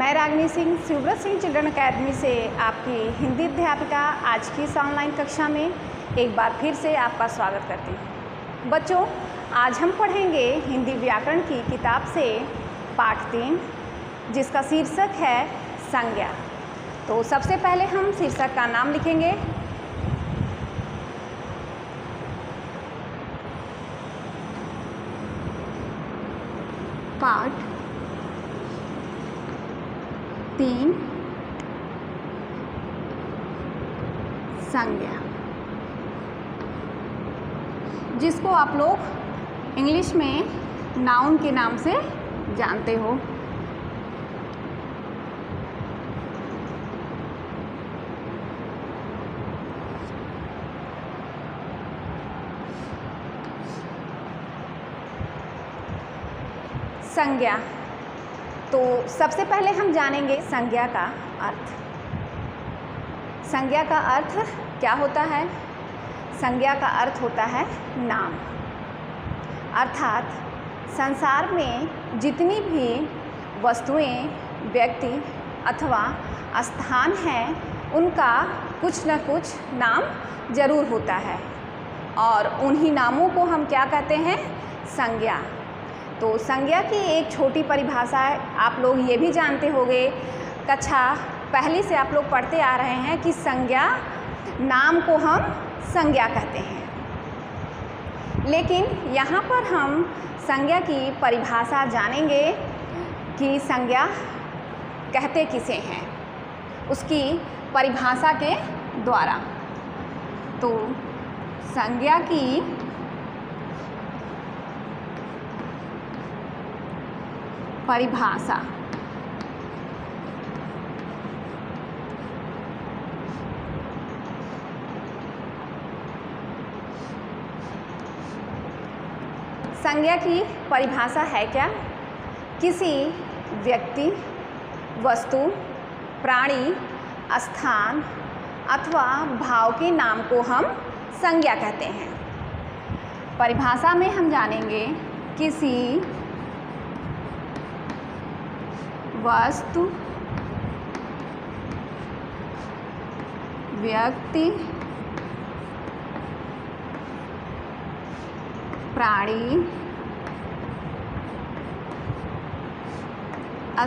मैं Ragini Singh शिवव्रत Singh children academy से आपकी हिंदी अध्यापिका आज की इस ऑनलाइन कक्षा में एक बार फिर से आपका स्वागत करती हूँ। बच्चों, आज हम पढ़ेंगे हिंदी व्याकरण की किताब से पाठ 3 जिसका शीर्षक है संज्ञा। तो सबसे पहले हम शीर्षक का नाम लिखेंगे। पाठ 3 संज्ञा, जिसको आप लोग इंग्लिश में नाउन के नाम से जानते हो। संज्ञा, तो सबसे पहले हम जानेंगे संज्ञा का अर्थ। संज्ञा का अर्थ क्या होता है? संज्ञा का अर्थ होता है नाम, अर्थात संसार में जितनी भी वस्तुएं, व्यक्ति अथवा स्थान हैं उनका कुछ न कुछ नाम जरूर होता है और उन्हीं नामों को हम क्या कहते हैं? संज्ञा। तो संज्ञा की एक छोटी परिभाषा है, आप लोग ये भी जानते होंगे, कक्षा पहली से आप लोग पढ़ते आ रहे हैं कि संज्ञा, नाम को हम संज्ञा कहते हैं। लेकिन यहाँ पर हम संज्ञा की परिभाषा जानेंगे कि संज्ञा कहते किसे हैं, उसकी परिभाषा के द्वारा। तो संज्ञा की परिभाषा। संज्ञा की परिभाषा है क्या? किसी व्यक्ति, वस्तु, प्राणी, स्थान अथवा भाव के नाम को हम संज्ञा कहते हैं। परिभाषा में हम जानेंगे किसी वस्तु, व्यक्ति, प्राणी,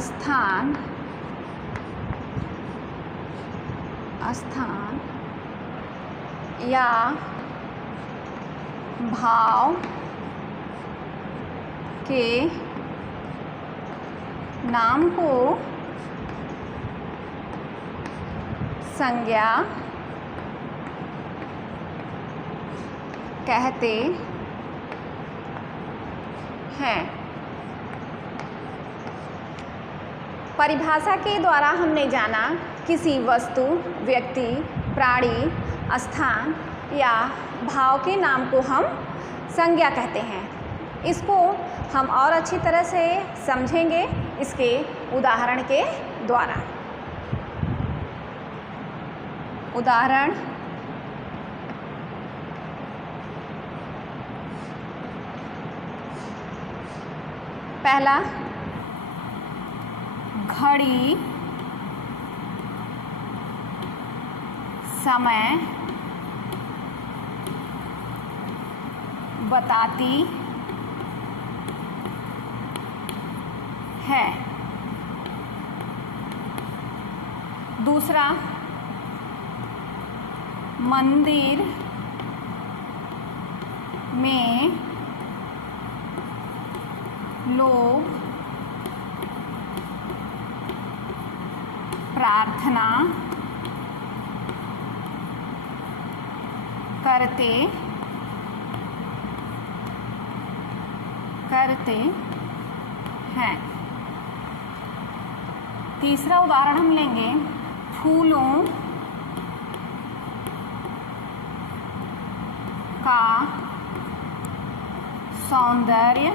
स्थान या भाव के नाम को संज्ञा कहते हैं। परिभाषा के द्वारा हमने जाना किसी वस्तु, व्यक्ति, प्राणी, स्थान या भाव के नाम को हम संज्ञा कहते हैं। इसको हम और अच्छी तरह से समझेंगे इसके उदाहरण के द्वारा। उदाहरण, पहला, घड़ी समय बताती है। दूसरा, मंदिर में लोग प्रार्थना करते हैं। तीसरा उदाहरण हम लेंगे, फूलों का सौंदर्य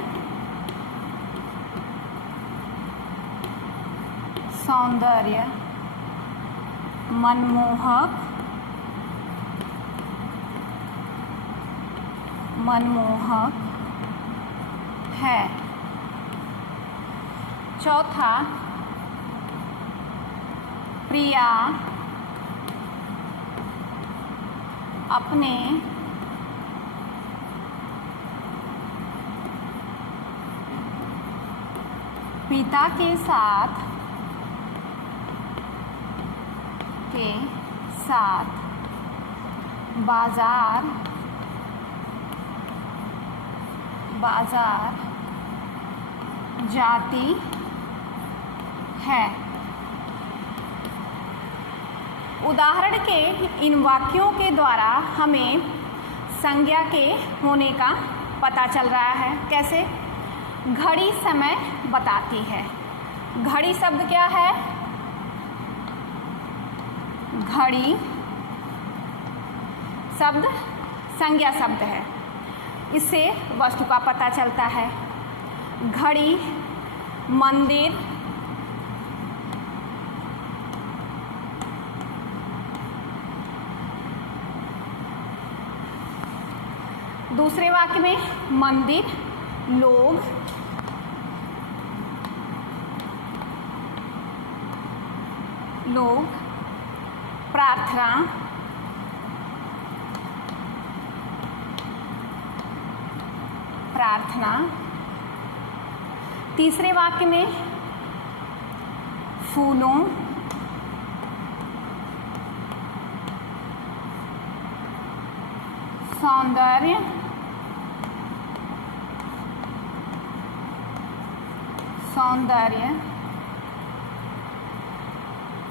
मनमोहक है। चौथा, प्रिया अपने पिता के साथ बाजार जाती है। उदाहरण के इन वाक्यों के द्वारा हमें संज्ञा के होने का पता चल रहा है। कैसे? घड़ी समय बताती है। घड़ी शब्द क्या है? घड़ी शब्द संज्ञा शब्द है। इससे वस्तु का पता चलता है। घड़ी, मंदिर, दूसरे वाक्य में मंदिर, लोग, प्रार्थना, तीसरे वाक्य में फूलों, सौंदर्य,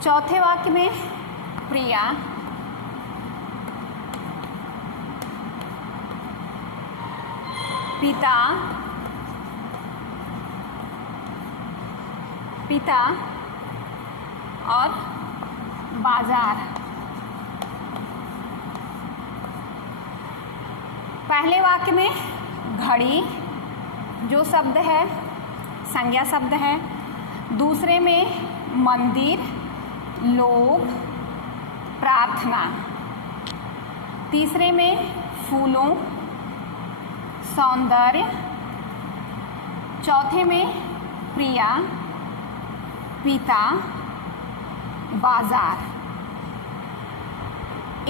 चौथे वाक्य में प्रिया, पिता और बाजार। पहले वाक्य में घड़ी जो शब्द है संज्ञा शब्द है। दूसरे में मंदिर, लोग, प्रार्थना। तीसरे में फूलों, सौंदर्य। चौथे में प्रिया, पिता, बाजार।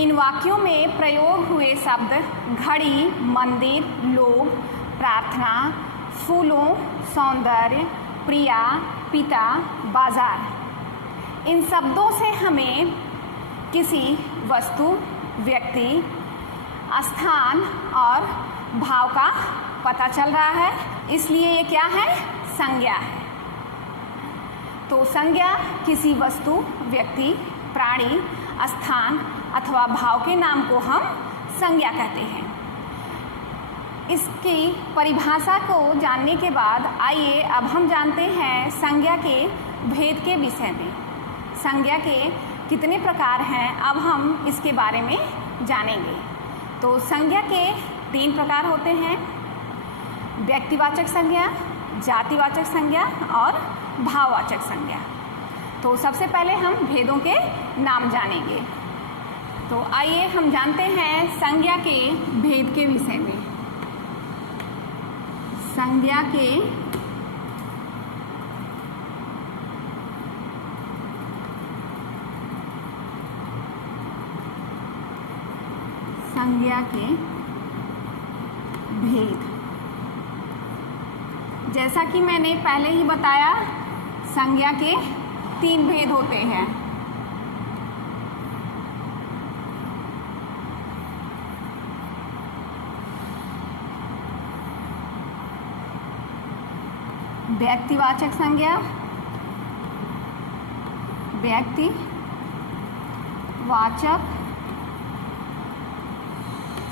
इन वाक्यों में प्रयोग हुए शब्द घड़ी, मंदिर, लोग, प्रार्थना, फूलों, सौंदर्य, प्रिया, पिता, बाजार। इन शब्दों से हमें किसी वस्तु, व्यक्ति, स्थान और भाव का पता चल रहा है। इसलिए ये क्या है? संज्ञा है। तो संज्ञा किसी वस्तु, व्यक्ति, प्राणी, स्थान अथवा भाव के नाम को हम संज्ञा कहते हैं। इसकी परिभाषा को जानने के बाद आइए अब हम जानते हैं संज्ञा के भेद के विषय में। संज्ञा के कितने प्रकार हैं अब हम इसके बारे में जानेंगे। तो संज्ञा के 3 प्रकार होते हैं: व्यक्तिवाचक संज्ञा, जातिवाचक संज्ञा और भाववाचक संज्ञा। तो सबसे पहले हम भेदों के नाम जानेंगे। तो आइए हम जानते हैं संज्ञा के भेद के विषय में। संज्ञा के भेद। जैसा कि मैंने पहले ही बताया, संज्ञा के 3 भेद होते हैं। व्यक्तिवाचक संज्ञा, व्यक्तिवाचक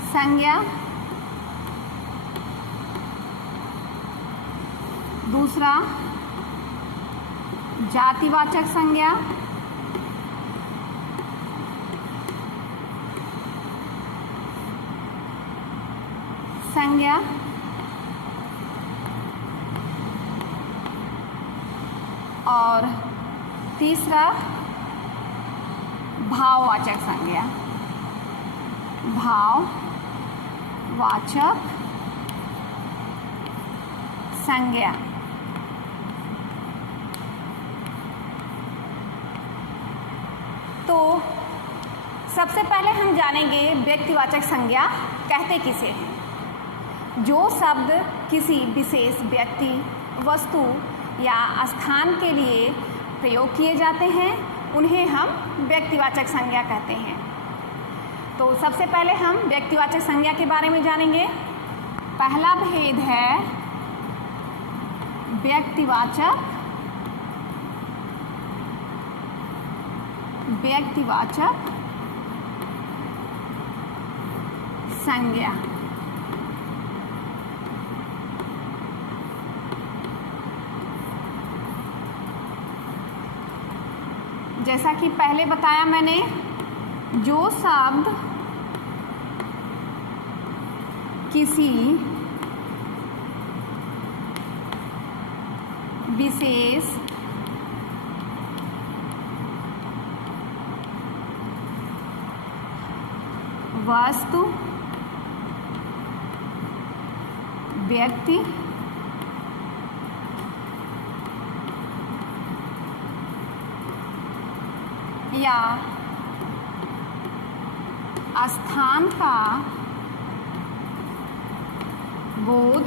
संज्ञा, दूसरा जातिवाचक संज्ञा, और तीसरा भाववाचक संज्ञा। भाववाचक संज्ञा। तो सबसे पहले हम जानेंगे व्यक्तिवाचक संज्ञा कहते किसे हैं। जो शब्द किसी विशेष व्यक्ति, वस्तु या स्थान के लिए प्रयोग किए जाते हैं उन्हें हम व्यक्तिवाचक संज्ञा कहते हैं। तो सबसे पहले हम व्यक्तिवाचक संज्ञा के बारे में जानेंगे। पहला भेद है व्यक्तिवाचक संज्ञा। जैसा कि पहले बताया मैंने, जो शब्द किसी विशेष वस्तु, व्यक्ति या स्थान का बोध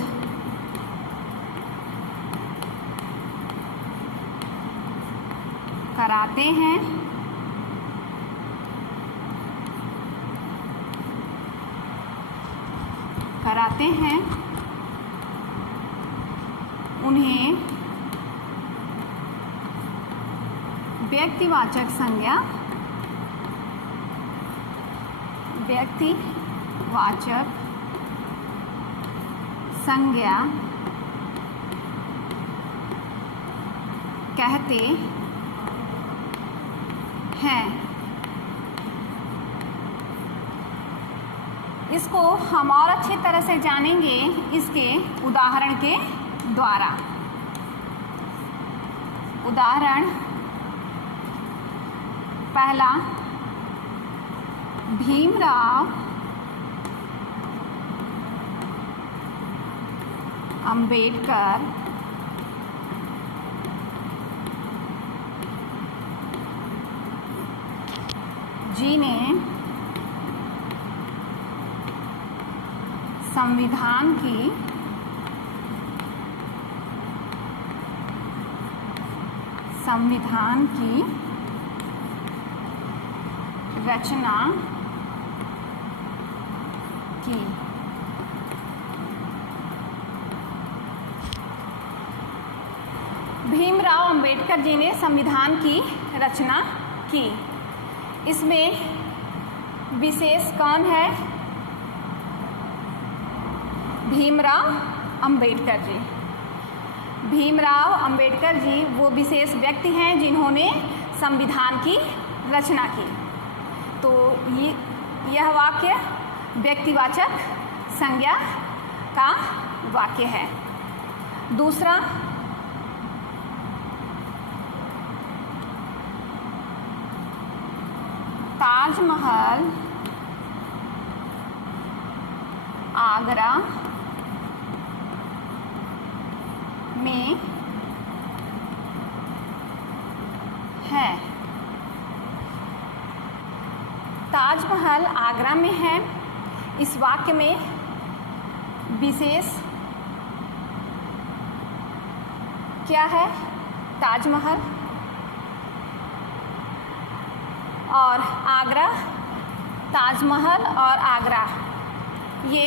कराते हैं, उन्हें व्यक्तिवाचक संज्ञा कहते हैं। इसको हम और अच्छी तरह से जानेंगे इसके उदाहरण के द्वारा। उदाहरण पहला, भीमराव अंबेडकर जी ने संविधान की रचना की। भीमराव अंबेडकर जी ने संविधान की रचना की। इसमें विशेष कौन है? भीमराव अंबेडकर जी। भीमराव अंबेडकर जी वो विशेष व्यक्ति हैं जिन्होंने संविधान की रचना की। तो यह वाक्य व्यक्तिवाचक संज्ञा का वाक्य है। दूसरा, ताजमहल आगरा में है। ताजमहल आगरा में है। इस वाक्य में विशेष क्या है? ताजमहल और आगरा। ताजमहल और आगरा ये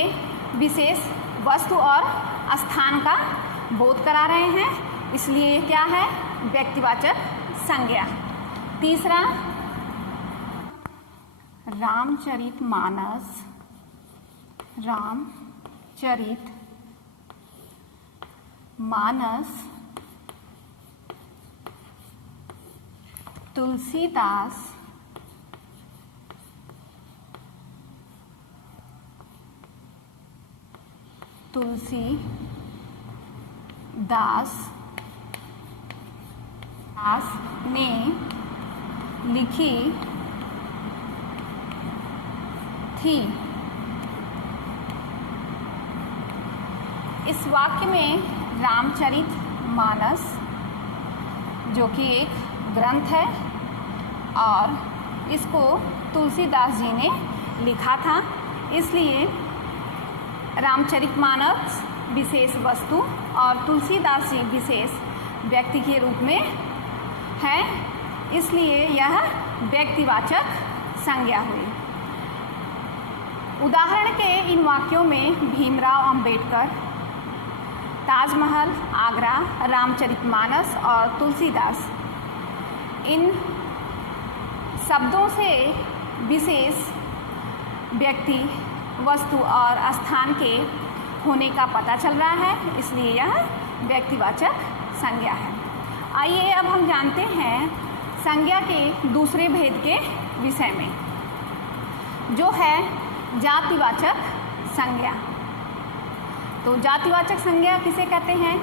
विशेष वस्तु और स्थान का बोध करा रहे हैं, इसलिए क्या है? व्यक्तिवाचक संज्ञा। तीसरा, रामचरितमानस तुलसीदास ने लिखी थी। इस वाक्य में रामचरितमानस जो कि एक ग्रंथ है और इसको तुलसीदास जी ने लिखा था, इसलिए रामचरितमानस विशेष वस्तु और तुलसीदास जी विशेष व्यक्ति के रूप में है, इसलिए यह व्यक्तिवाचक संज्ञा हुई। उदाहरण के इन वाक्यों में भीमराव अंबेडकर, ताजमहल, आगरा, रामचरितमानस और तुलसीदास, इन शब्दों से विशेष व्यक्ति, वस्तु और स्थान के होने का पता चल रहा है, इसलिए यह व्यक्तिवाचक संज्ञा है। आइए अब हम जानते हैं संज्ञा के दूसरे भेद के विषय में, जो है जातिवाचक संज्ञा। तो जातिवाचक संज्ञा किसे कहते हैं?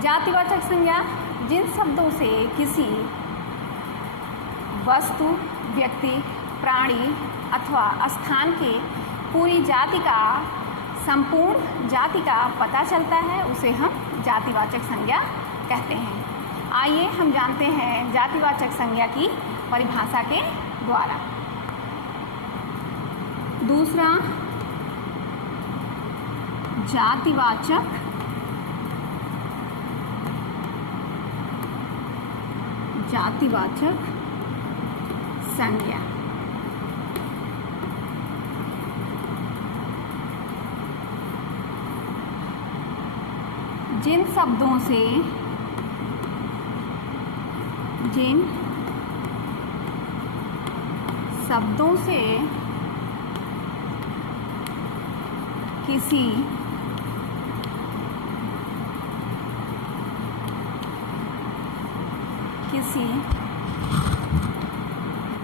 जातिवाचक संज्ञा जिन शब्दों से किसी वस्तु, व्यक्ति, प्राणी अथवा स्थान के पूरी जाति का, संपूर्ण जाति का पता चलता है, उसे हम जातिवाचक संज्ञा कहते हैं। आइए हम जानते हैं जातिवाचक संज्ञा की परिभाषा के द्वारा। दूसरा, जातिवाचक संज्ञा। जिन शब्दों से किसी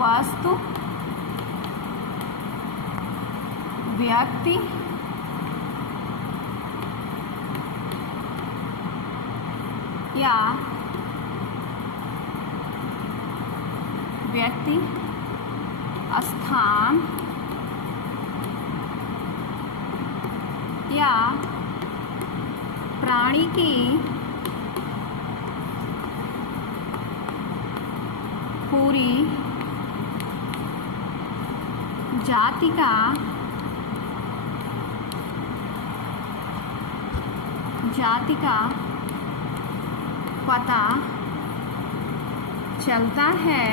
वस्तु, व्यक्ति या स्थान या प्राणी की पूरी जाति का पता चलता है,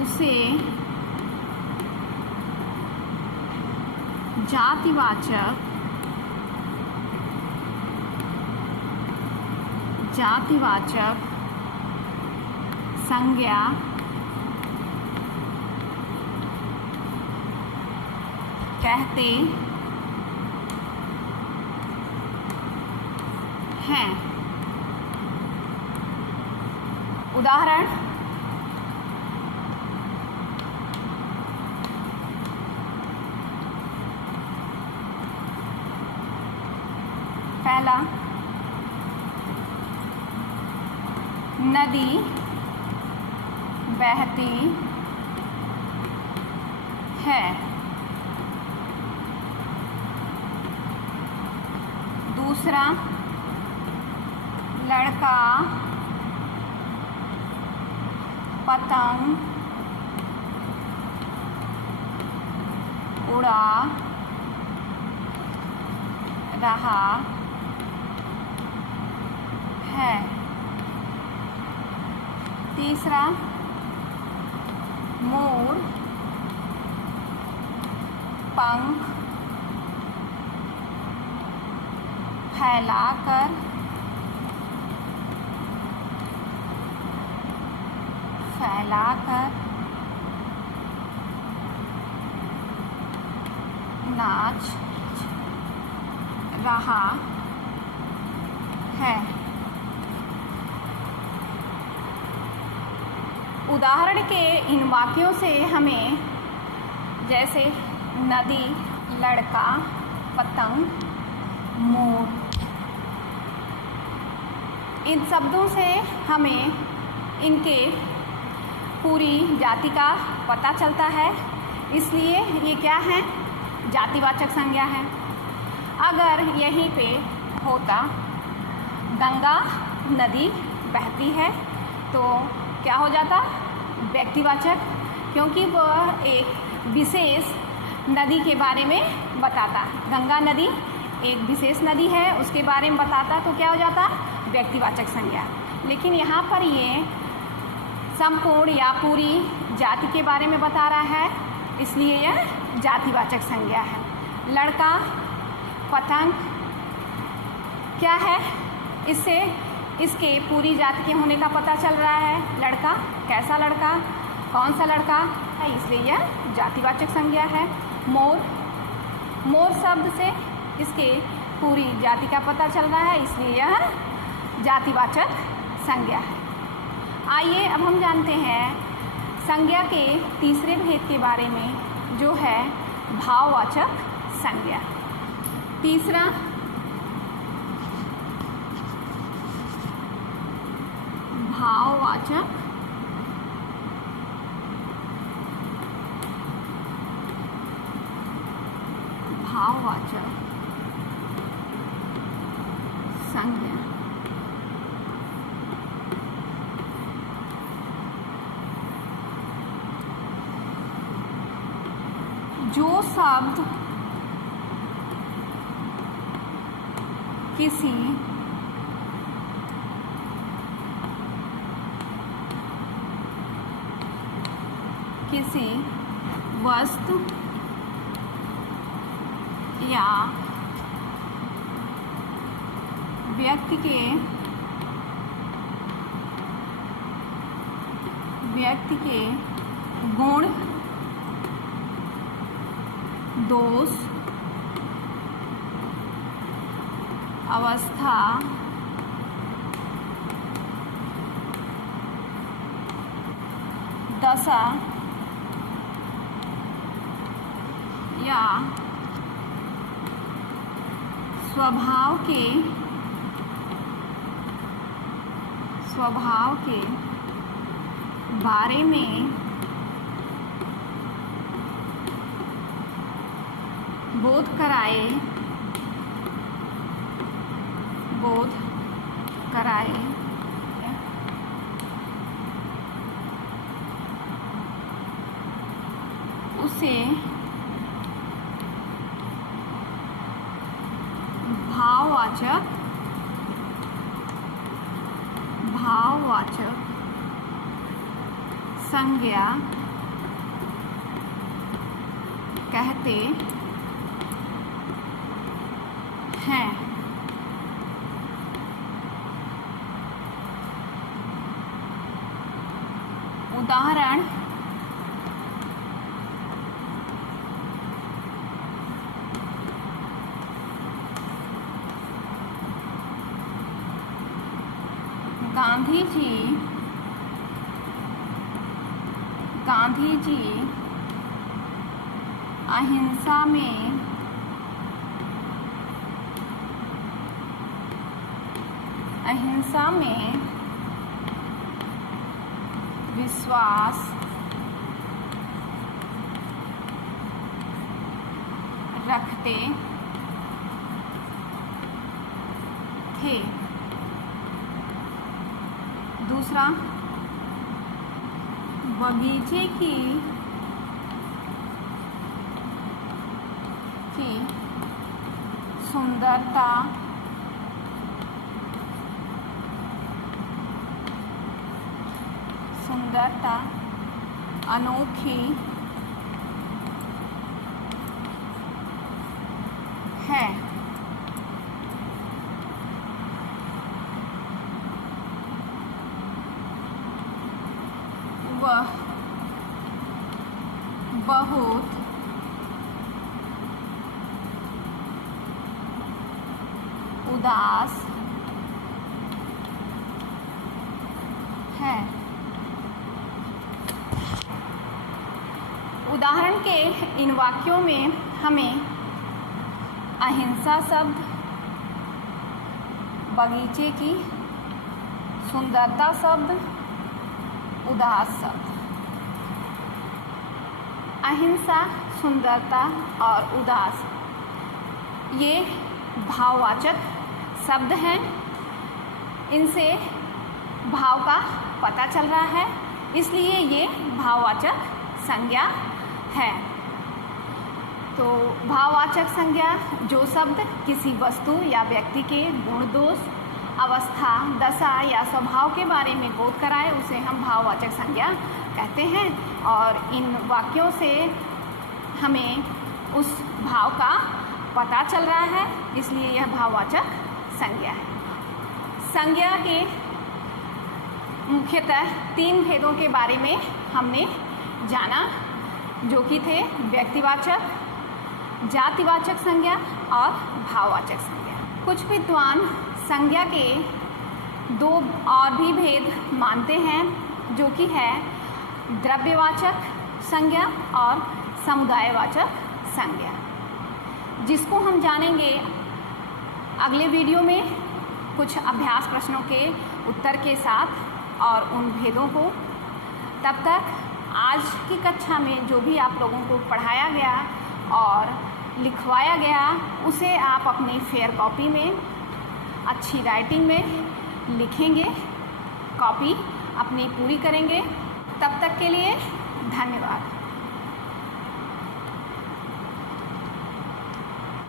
उसे जातिवाचक संज्ञा कहते हैं। उदाहरण, पहला, नदी बहती है। दूसरा, लड़का पतंग उड़ा रहा है। तीसरा, मोर पंख फैलाकर नाच रहा है। उदाहरण के इन वाक्यों से हमें, जैसे नदी, लड़का, पतंग, मोर, इन शब्दों से हमें इनके पूरी जाति का पता चलता है, इसलिए ये क्या है? जातिवाचक संज्ञा है। अगर यहीं पे होता गंगा नदी बहती है, तो क्या हो जाता? व्यक्तिवाचक, क्योंकि वह एक विशेष नदी के बारे में बताता। गंगा नदी एक विशेष नदी है, उसके बारे में बताता, तो क्या हो जाता? व्यक्तिवाचक संज्ञा। लेकिन यहाँ पर ये संपूर्ण या पूरी जाति के बारे में बता रहा है, इसलिए यह जातिवाचक संज्ञा है। लड़का, पतंग क्या है? इससे इसके पूरी जाति के होने का पता चल रहा है। लड़का, कैसा लड़का, कौन सा लड़का है, इसलिए यह जातिवाचक संज्ञा है। मोर, मोर शब्द से इसके पूरी जाति का पता चल रहा है, इसलिए यह जातिवाचक संज्ञा है। आइए अब हम जानते हैं संज्ञा के तीसरे भेद के बारे में, जो है भाववाचक संज्ञा। तीसरा भाववाचक संज्ञा। जो शब्द किसी वस्तु या व्यक्ति के गुण, दोष, अवस्था, दशा या स्वभाव के बारे में बोध कराए उसे भाववाचक संज्ञा कहते हैं। उदाहरण गांधी जी अहिंसा में विश्वास रखते थे। दूसरा, बगीचे की सुंदरता अनोखी है। वह बहुत उदास है। उदाहरण के इन वाक्यों में हमें अहिंसा शब्द, बगीचे की, सुंदरता शब्द, उदास शब्द, अहिंसा, सुंदरता और उदास, ये भाववाचक शब्द हैं। इनसे भाव का पता चल रहा है, इसलिए ये भाववाचक संज्ञा है। तो भाववाचक संज्ञा जो शब्द किसी वस्तु या व्यक्ति के गुण दोष, अवस्था, दशा या स्वभाव के बारे में बोध कराए उसे हम भाववाचक संज्ञा कहते हैं। और इन वाक्यों से हमें उस भाव का पता चल रहा है, इसलिए यह भाववाचक संज्ञा है। संज्ञा के मुख्यतः 3 भेदों के बारे में हमने जाना, जो कि थे व्यक्तिवाचक, जातिवाचक संज्ञा और भाववाचक संज्ञा। कुछ विद्वान संज्ञा के 2 और भी भेद मानते हैं, जो कि है द्रव्यवाचक संज्ञा और समुदायवाचक संज्ञा, जिसको हम जानेंगे अगले वीडियो में कुछ अभ्यास प्रश्नों के उत्तर के साथ और उन भेदों को। तब तक आज की कक्षा में जो भी आप लोगों को पढ़ाया गया और लिखवाया गया उसे आप अपनी फेयर कॉपी में अच्छी राइटिंग में लिखेंगे, कॉपी अपनी पूरी करेंगे। तब तक के लिए धन्यवाद।